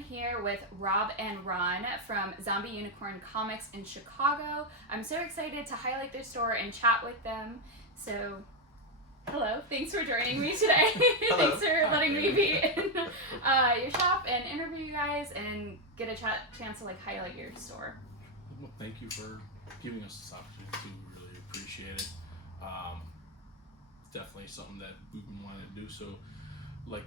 I'm here with Rob and Ron from Zombie Unicorn Comics in Chicago. I'm so excited to highlight their store and chat with them. So, hello, thanks for joining me today. Hello. Thanks for letting me be in your shop and interview you guys and get a chance to highlight your store. Well, thank you for giving us this opportunity. We really appreciate it. Definitely something that we've been wanting to do. So, like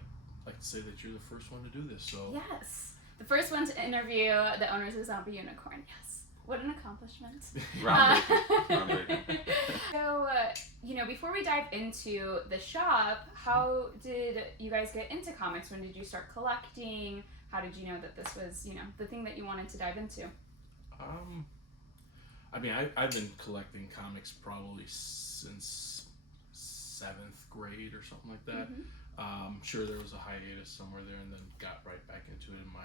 to say that you're the first one to do this. So yes, the first one to interview the owners of Zombie Unicorn. Yes, what an accomplishment. Groundbreaking. So, before we dive into the shop, how did you guys get into comics? When did you start collecting? How did you know that this was, the thing that you wanted to dive into? I've been collecting comics probably since 7th grade or something like that. Mm-hmm. Sure, there was a hiatus somewhere there, and then got right back into it. In my,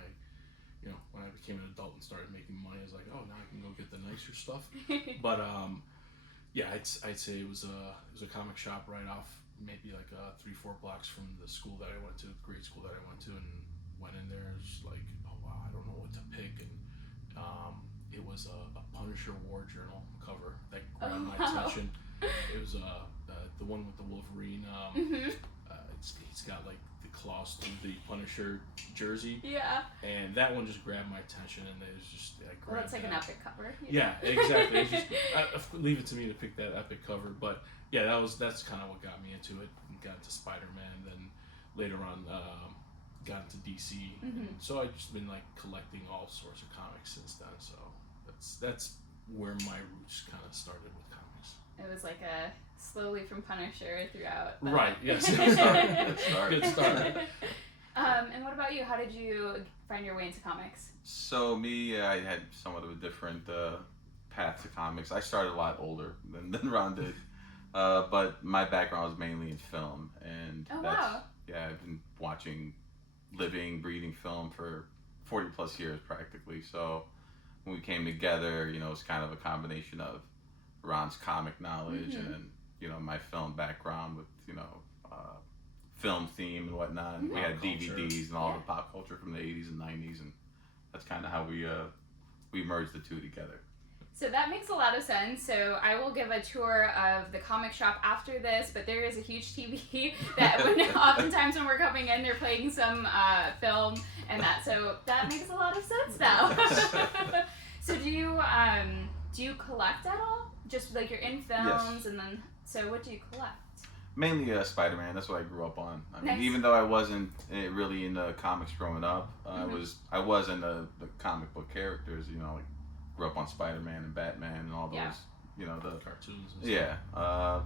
when I became an adult and started making money, I was like, oh, now I can go get the nicer stuff. But yeah, I'd say it was a comic shop right off, maybe 3-4 blocks from the school that I went to, grade school that I went to, and went in there. It was like, oh wow, I don't know what to pick, and it was a Punisher War Journal cover that grabbed my attention. It was the one with the Wolverine. Mm-hmm. He's got the claws through the Punisher jersey. Yeah. And that one just grabbed my attention, and it was just Well, it's like an epic cover. Yeah, exactly. It's just leave it to me to pick that epic cover, but yeah, that's kind of what got me into it. Got into Spider-Man, then later on got into DC. Mm-hmm. So I've just been collecting all sorts of comics since then. So that's where my roots kind of started with comics. It was like a slowly from Punisher throughout. Right. Yes. Good start. Good start. And what about you? How did you find your way into comics? So me, I had somewhat of a different path to comics. I started a lot older than Ron did, but my background was mainly in film, and wow. Yeah, I've been watching, living, breathing film for 40 plus years practically. So when we came together, it was kind of a combination of Ron's comic knowledge mm-hmm. and my film background with film theme and whatnot. Mm-hmm. We had Pop culture. DVDs and all the pop culture from the 80s and 90s, and that's kind of how we merged the two together. So that makes a lot of sense. So I will give a tour of the comic shop after this, but there is a huge TV that oftentimes when we're coming in, they're playing some film and that. So that makes a lot of sense now. So do you collect at all? Just you're in films, Yes. and then what do you collect? Mainly Spider-Man. That's what I grew up on. I mean, Nice. even though I wasn't really into comics growing up, Mm-hmm. I was into the comic book characters. Grew up on Spider-Man and Batman and all those. Yeah. The Cartoons and stuff. yeah.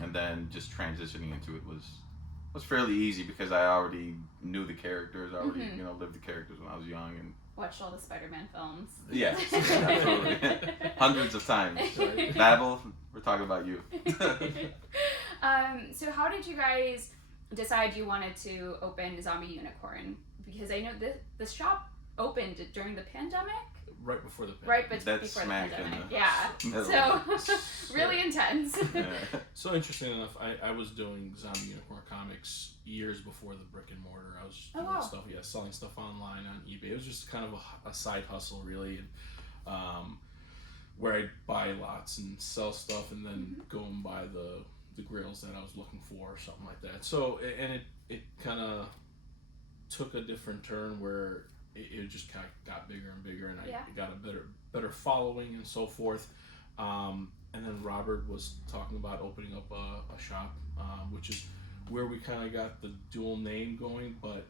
And then just transitioning into it was fairly easy because I already knew the characters. I already Mm-hmm. lived the characters when I was young, and Watched all the Spider-Man films. yeah, absolutely, hundreds of times. Right. Babel, we're talking about you. So how did you guys decide you wanted to open Zombie Unicorn? Because I know the shop opened during the pandemic. Right before the Right, pandemic. but That's before the smack in pandemic. the Yeah. middle. So really intense. Yeah. So interesting enough, I was doing Zombie Unicorn comics years before the brick and mortar. I was doing wow. stuff, selling stuff online on eBay. It was just kind of a side hustle, really, and where I'd buy lots and sell stuff, and then go and buy the grails that I was looking for, or something like that. So, and it kind of took a different turn where it just kind of got bigger and bigger, and I got a better following and so forth. And then Robert was talking about opening up a shop, which is where we kind of got the dual name going, but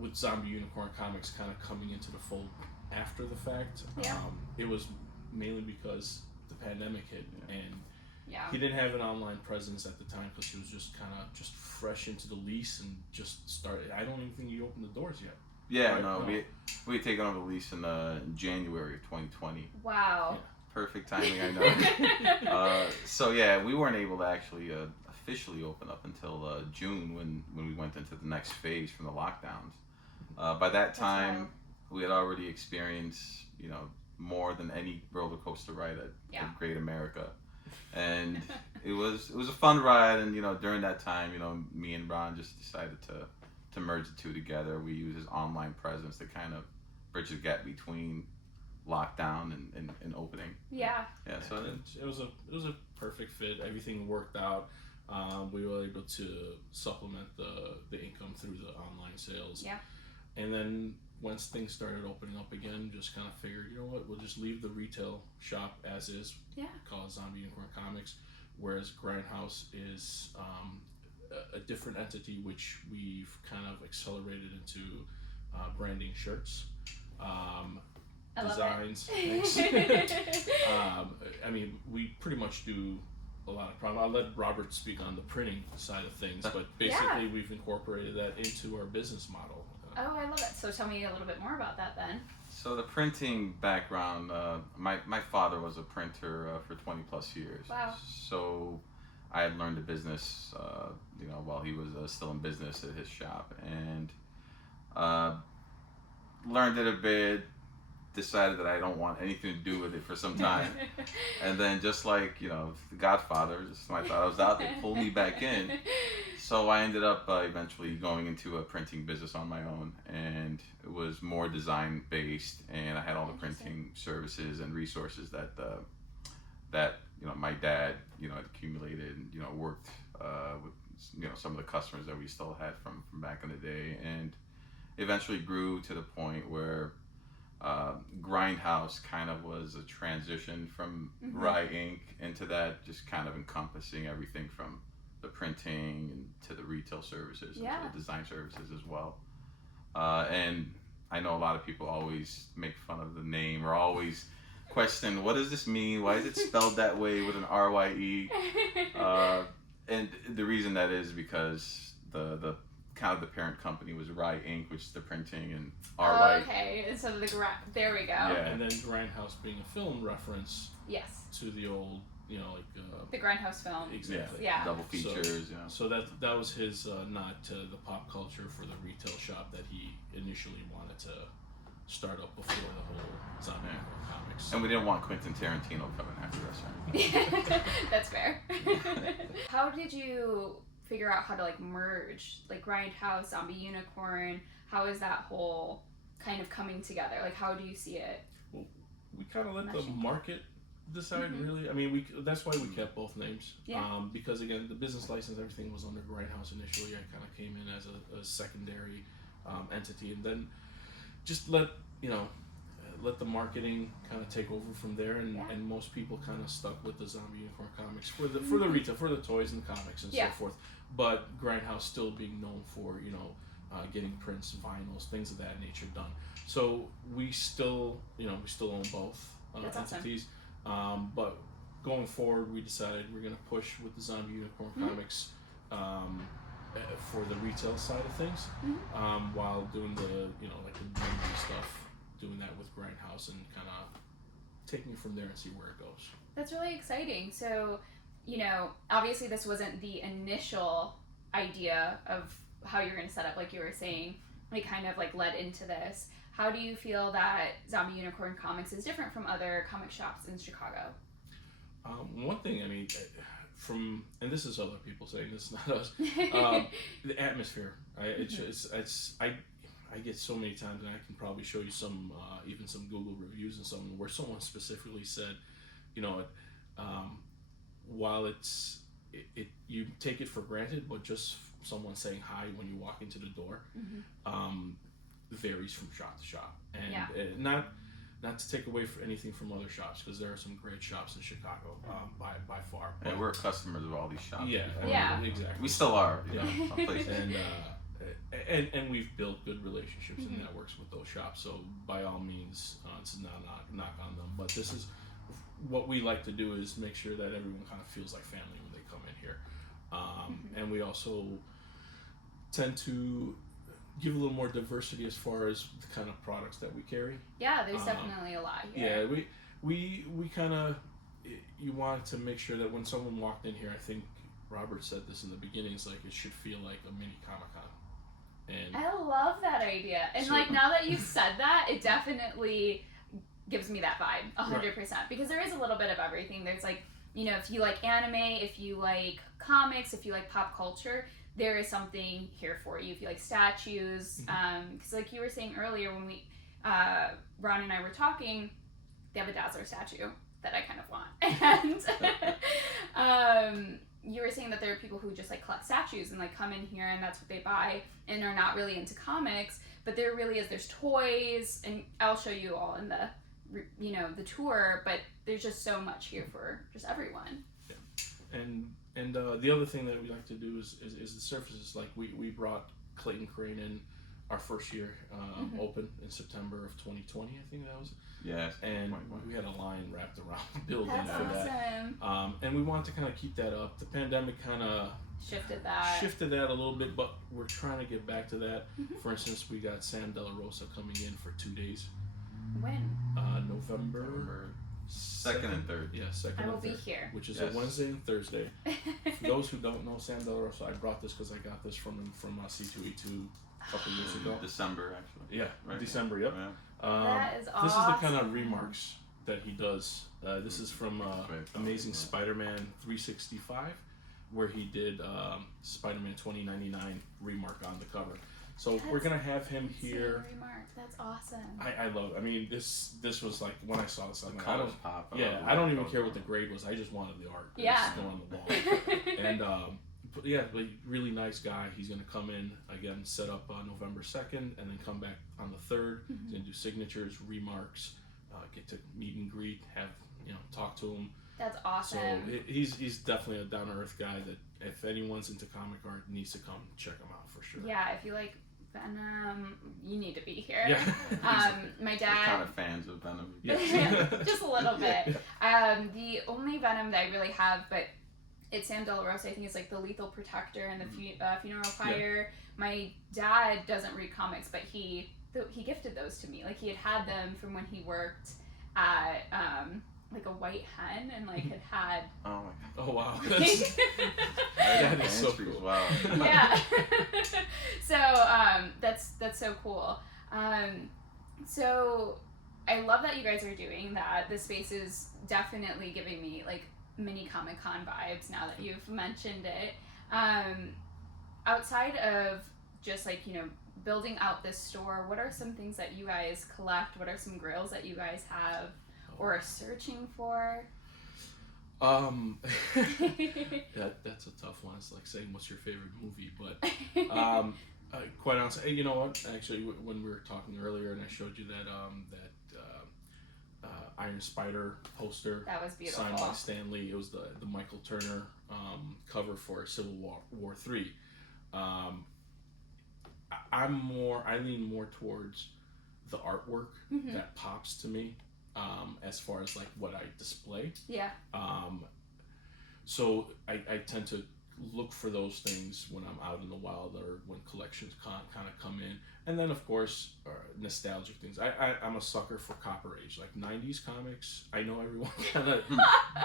with Zombie Unicorn Comics kind of coming into the fold after the fact. Yeah. It was mainly because the pandemic hit, and Yeah. he didn't have an online presence at the time because he was just kind of fresh into the lease and just started. I don't even think he opened the doors yet. Yeah, Right, no, no. we had taken on the lease in January of 2020. Wow. Perfect timing, I know. So yeah, we weren't able to actually officially open up until June when we went into the next phase from the lockdowns. By that time, wild. we had already experienced more than any roller coaster ride at Great America, and it was a fun ride. And during that time, me and Ron just decided to to merge the two together. We use his online presence to kind of bridge the gap between lockdown and opening. Yeah. Yeah. So it was a perfect fit. Everything worked out. We were able to supplement the income through the online sales. Yeah. And then once things started opening up again, just kind of figured, you know what, we'll just leave the retail shop as is. Yeah. Called Zombie Unicorn Comics, whereas Grindhouse is a different entity which we've kind of accelerated into branding shirts. I Designs. I mean, we pretty much do a lot of problem. I'll let Robert speak on the printing side of things, but basically we've incorporated that into our business model. Oh, I love it. So tell me a little bit more about that then. So the printing background, my father was a printer for 20 plus years. Wow. So I had learned the business, while he was still in business at his shop, and learned it a bit. Decided that I don't want anything to do with it for some time, and then just like The Godfather, just when I thought I was out, they pulled me back in. So I ended up eventually going into a printing business on my own, and it was more design based, and I had all the printing services and resources that my dad had accumulated, and worked with some of the customers that we still had from back in the day, and eventually grew to the point where Grindhouse kind of was a transition from Rye Inc. into that, just kind of encompassing everything from the printing and to the retail services and to the design services as well. And I know a lot of people always make fun of the name or always question, what does this mean? Why is it spelled that way with an RYE? And the reason that is because the kind of the parent company was Rye Inc., which is the printing, and RY. Oh, okay, and so there we go. Yeah, and then Grindhouse being a film reference. Yes. To the old, the Grindhouse film. Exactly. Yeah. Double features. So that was his nod to the pop culture for the retail shop that he initially wanted to start up before the whole Zombie Unicorn Comics. And we didn't want Quentin Tarantino coming after us. Right? That's fair. How did you figure out how to merge Grindhouse, Zombie Unicorn? How is that whole kind of coming together? How do you see it? Well, we kind of let the market decide, really. I mean, that's why we kept both names. Yeah. Because again, the business license, everything was under Grindhouse initially. I kind of came in as a secondary entity, and then just let the marketing kind of take over from there, and most people kind of stuck with the Zombie Unicorn Comics for the retail, for the toys and comics and so forth. But Grindhouse still being known for getting prints, vinyls, things of that nature done. So we still own both entities. Awesome. But going forward, we decided we're gonna push with the Zombie Unicorn Comics for the retail side of things, while doing the the movie stuff. Doing that with Grindhouse and kind of taking it from there and see where it goes. That's really exciting. So, obviously this wasn't the initial idea of how you're going to set up, like you were saying. We kind of led into this. How do you feel that Zombie Unicorn Comics is different from other comic shops in Chicago? One thing, I mean, and this is other people saying this, not us. The atmosphere. I get so many times, and I can probably show you some, even some Google reviews and something where someone specifically said, while you take it for granted, but just someone saying hi when you walk into the door, varies from shop to shop, and not to take away anything from other shops, because there are some great shops in Chicago, by far. And we're customers of all these shops. Yeah, exactly. We still are, some places. And we've built good relationships and networks with those shops, so by all means, it's not a knock on them, but this is what we like to do, is make sure that everyone kind of feels like family when they come in here. And we also tend to give a little more diversity as far as the kind of products that we carry. Yeah, there's definitely a lot here. Yeah, we kind of, you want to make sure that when someone walked in here, I think Robert said this in the beginning, it's like it should feel like a mini Comic-Con. And I love that idea. And now that you've said that, it definitely gives me that vibe 100%, because there is a little bit of everything. There's if you like anime, if you like comics, if you like pop culture, there is something here for you. If you like statues, because like you were saying earlier when we, Ron and I were talking, they have a Dazzler statue that I kind of want. And you were saying that there are people who just like collect statues and like come in here and that's what they buy and are not really into comics. But there really is, there's toys, and I'll show you all in the, the tour, but there's just so much here for just everyone. Yeah. And the other thing that we like to do is the surfaces. Like we brought Clayton Crane in our first year open in September of 2020, I think that was. Yes. And we had a line wrapped around the building That's for awesome. that. And we wanted to kind of keep that up. The pandemic kind of shifted that a little bit, but we're trying to get back to that. For instance, we got Sam De La Rosa coming in for 2 days. When? November 2nd and 3rd. Yeah, 2nd and 3rd. I will be here. Which is a Wednesday and Thursday. For those who don't know Sam De La Rosa, I brought this because I got this from him from C2E2 a couple years ago. December, actually. Yeah, right? December, yep. Yeah. That is awesome. This is the kind of remarks that he does. This is from Amazing Spider-Man 365, where he did Spider-Man 2099 remark on the cover. So we're gonna have him here. Remark. That's awesome. I love it. I mean, this was like when I saw this, I'm like, I don't even care what the grade was. I just wanted the art. Yeah. Just go on the wall. And but yeah, like, really nice guy. He's gonna come in again, set up November 2nd, and then come back on the 3rd. He's gonna do signatures, remarks, get to meet and greet, have talk to him. That's awesome. So he's definitely a down to earth guy that if anyone's into comic art needs to come check him out for sure. Yeah, if you like Venom, you need to be here. Yeah. My We're dad. kind of fans of Venom. Yeah, just a little bit. The only Venom that I really have, but it's Sam De La Rosa. I think it's like the Lethal Protector and the Funeral Pyre. Yeah. My dad doesn't read comics, but he gifted those to me. Like he had them from when he worked at like a White Hen and like had. Oh my god! Oh wow! That is so cool. Wow. Yeah. So that's so cool. So I love that you guys are doing that. This space is definitely giving me like mini Comic-Con vibes now that you've mentioned it. Outside of just like building out this store, what are some things that you guys collect? What are some grails that you guys have or are searching for? That's a tough one. It's like saying what's your favorite movie, but quite honestly, you know what? Actually, when we were talking earlier, and I showed you that Iron Spider poster, that was beautiful, signed by Stan Lee. It was the Michael Turner cover for Civil War 3. I lean more towards the artwork that pops to me, as far as like what I display. Yeah. So I tend to look for those things when I'm out in the wild or when collections kind of come in. And then, of course, nostalgic things. I'm a sucker for Copper Age, like 90s comics. I know everyone kind of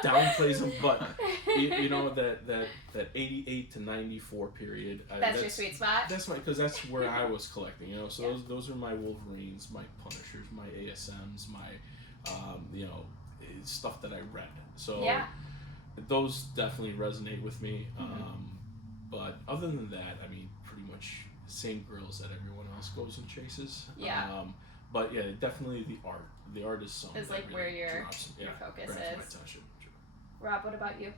downplays them, but you know that 88 to 94 period. That's your sweet spot? That's because that's where I was collecting, So those are my Wolverines, my Punishers, my ASMs, my, stuff that I read. So those definitely resonate with me. But other than that, I mean, pretty much same grills that everyone else goes and chases. Yeah. But yeah, definitely the art. The art is something. Is like that where really your grabs focus my is. attention. Rob, what about you?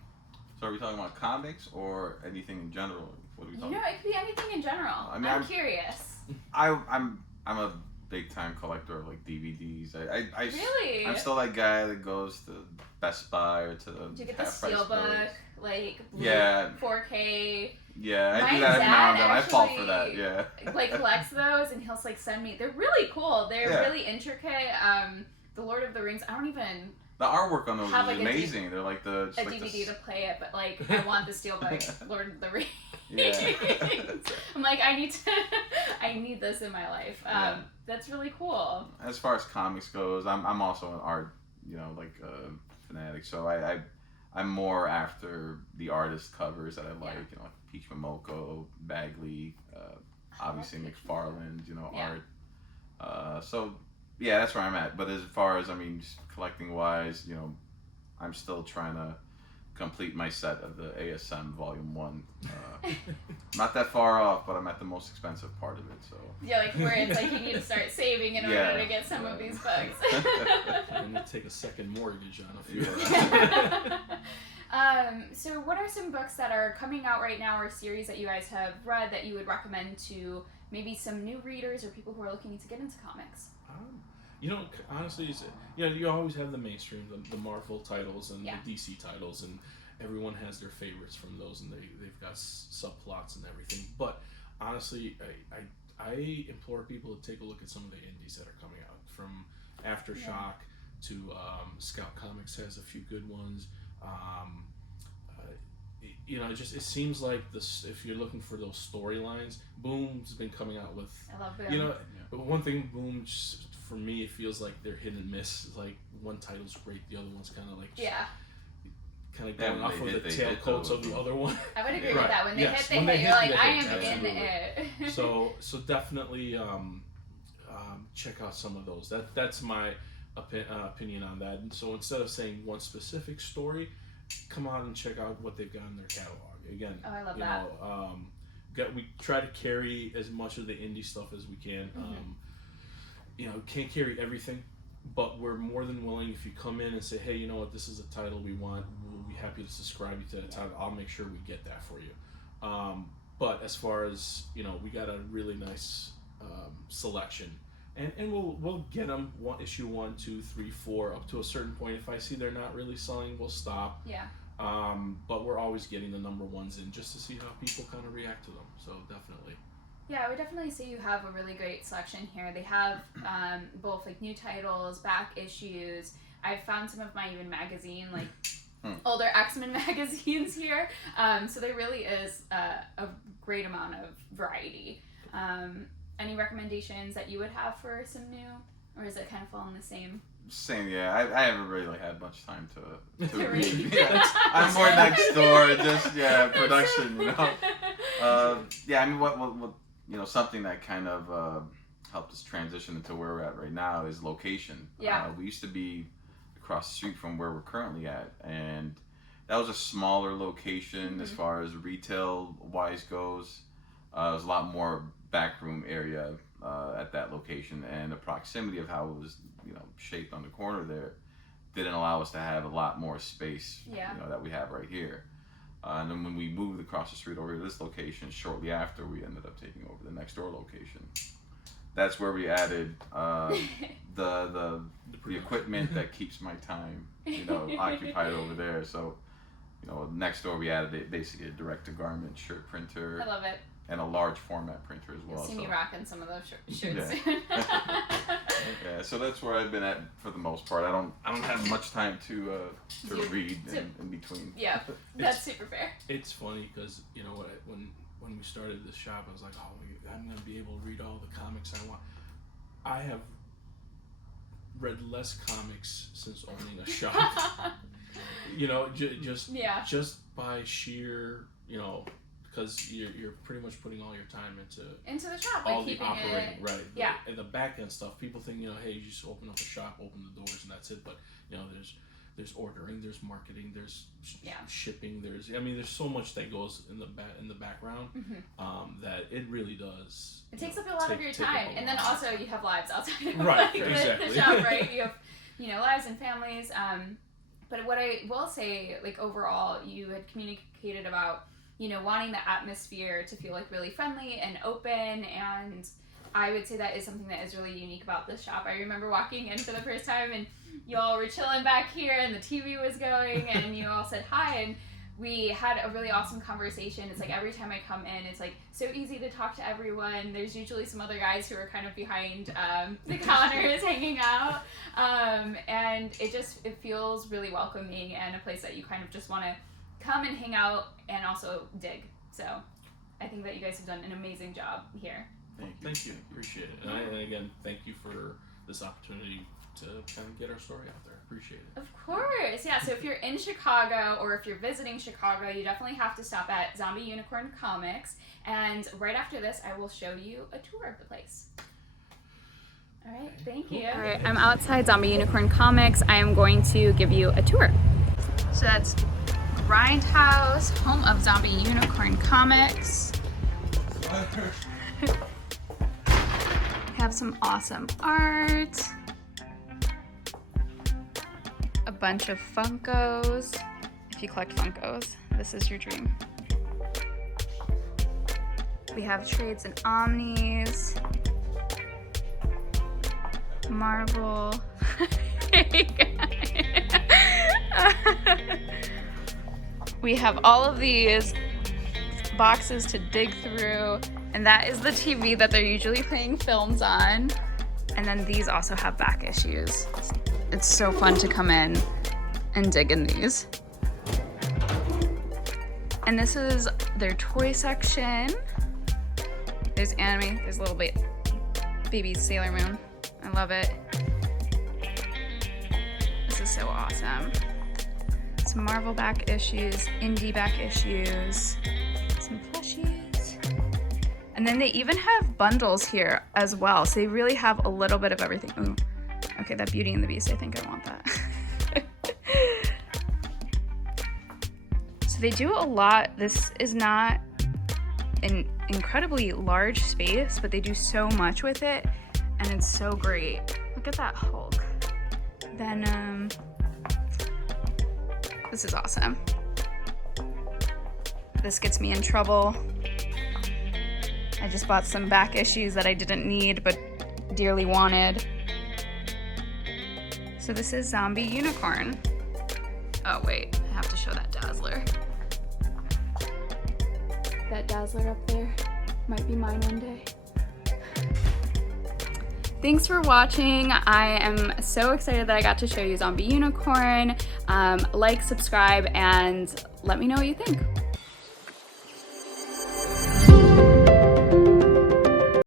So are we talking about comics or anything in general? What are we talking? It could be anything in general. I mean, I'm curious. I'm a big time collector of like DVDs. I really? I'm still that guy that goes to Best Buy or to the. Do you get the Steelbook, like blue 4K? Yeah, I My do that every now and then. I fall for actually, that. Yeah. Like collects those, and he'll like send me. They're really cool. They're really intricate. The Lord of the Rings. I don't even. The artwork on those is like amazing. They're like the a DVD to play it, but like I want the Steelbook Lord of the Rings. Yeah. I'm like I need this in my life. That's really cool. As far as comics goes, I'm also an art, fanatic. So I'm more after the artist covers that I like. Like Peach Momoko, Bagley, obviously McFarlane's, art. So yeah, that's where I'm at. But as far as just collecting wise, I'm still trying to complete my set of the ASM Volume 1. Not that far off, but I'm at the most expensive part of it. So yeah, like where it's like you need to start saving in order to get some of these books. I'm gonna take a second mortgage on a few. So what are some books that are coming out right now, or series that you guys have read that you would recommend to maybe some new readers or people who are looking to get into comics? Honestly, you always have the mainstream, the Marvel titles and the DC titles, and everyone has their favorites from those, and they've got subplots and everything. But honestly, I implore people to take a look at some of the indies that are coming out, from Aftershock to Scout Comics has a few good ones. It seems like this. If you're looking for those storylines, Boom's been coming out with. I love Boom. But one thing, Boom, just, for me, it feels like they're hit and miss. Like one title's great, the other one's kind of like kind of going off of the tailcoats of the other one. I would agree with that. When they hit, you're like, I am in it. So definitely check out some of those. That's my opinion on that. And so instead of saying one specific story, come on and check out what they've got in their catalog. Again, I love that. We try to carry as much of the indie stuff as we can. Can't carry everything, but we're more than willing. If you come in and say, hey, you know what, this is a title we want, we'll be happy to subscribe you to that title. I'll make sure we get that for you. But as far as, we got a really nice selection. And we'll get them issue 1, 2, 3, 4 up to a certain point. If I see they're not really selling, we'll stop. Yeah. But we're always getting the number ones in just to see how people kind of react to them. So definitely. Yeah, I would definitely say you have a really great selection here. They have both like new titles, back issues. I've found some of my even magazine, like older X-Men magazines here. So there really is a great amount of variety. Any recommendations that you would have for some new, or is it kind of following the same? Same, yeah. I haven't really had much time to read. Yeah. I'm more next door, just production, I mean, what something that kind of helped us transition into where we're at right now is location. Yeah. We used to be across the street from where we're currently at, and that was a smaller location as far as retail wise goes. There's a lot more backroom area at that location, and the proximity of how it was shaped on the corner there didn't allow us to have a lot more space that we have right here. And then when we moved across the street over to this location, shortly after, we ended up taking over the next door location. That's where we added the equipment that keeps my time occupied over there. So next door we added basically a direct to garment shirt printer. I love it. And a large format printer as well. You'll see me rocking some of those shirts soon. Yeah, so that's where I've been at for the most part. I don't have much time to read in between. Yeah, that's super fair. It's funny because when we started this shop, I was like, I'm gonna be able to read all the comics I want. I have read less comics since owning a shop. Just by sheer because you're pretty much putting all your time into the shop, all like the keeping operating, it, right? Yeah. And the back end stuff, people think hey, you just open up a shop, open the doors, and that's it. But there's ordering, there's marketing, there's shipping, there's so much that goes in the background that it really does. It takes up a lot of your time, and then also you have lives outside of exactly. the shop, right? You have lives and families. But what I will say, overall, you had communicated about wanting the atmosphere to feel really friendly and open, and I would say that is something that is really unique about this shop. I remember walking in for the first time and you all were chilling back here and the TV was going and you all said hi, and we had a really awesome conversation. It's every time I come in, it's so easy to talk to everyone. There's usually some other guys who are kind of behind the counters hanging out, and it feels really welcoming and a place that you kind of just want to come and hang out and also dig. So I think that you guys have done an amazing job here. Thank you. Appreciate it. And again, thank you for this opportunity to kind of get our story out there. Appreciate it. Of course. Yeah, so if you're in Chicago or if you're visiting Chicago, you definitely have to stop at Zombie Unicorn Comics. And right after this, I will show you a tour of the place. All right, thank you. All right, I'm outside Zombie Unicorn Comics. I am going to give you a tour. So that's Rind House, home of Zombie Unicorn comics. Have some awesome art. A bunch of Funkos. If you collect Funkos, this is your dream. We have trades and omnis. Marvel. We have all of these boxes to dig through, and that is the TV that they're usually playing films on. And then these also have back issues. It's so fun to come in and dig in these. And this is their toy section. There's anime, there's a little baby Sailor Moon. I love it. This is so awesome. Some Marvel back issues, indie back issues, some plushies. And then they even have bundles here as well. So they really have a little bit of everything. Ooh, okay, that Beauty and the Beast, I think I want that. So they do a lot. This is not an incredibly large space, but they do so much with it, and it's so great. Look at that Hulk. Venom. This is awesome. This gets me in trouble. I just bought some back issues that I didn't need but dearly wanted. So this is Zombie Unicorn. Oh wait, I have to show that Dazzler. That Dazzler up there might be mine one day. Thanks for watching. I am so excited that I got to show you Zombie Unicorn. Like, subscribe, and let me know what you think.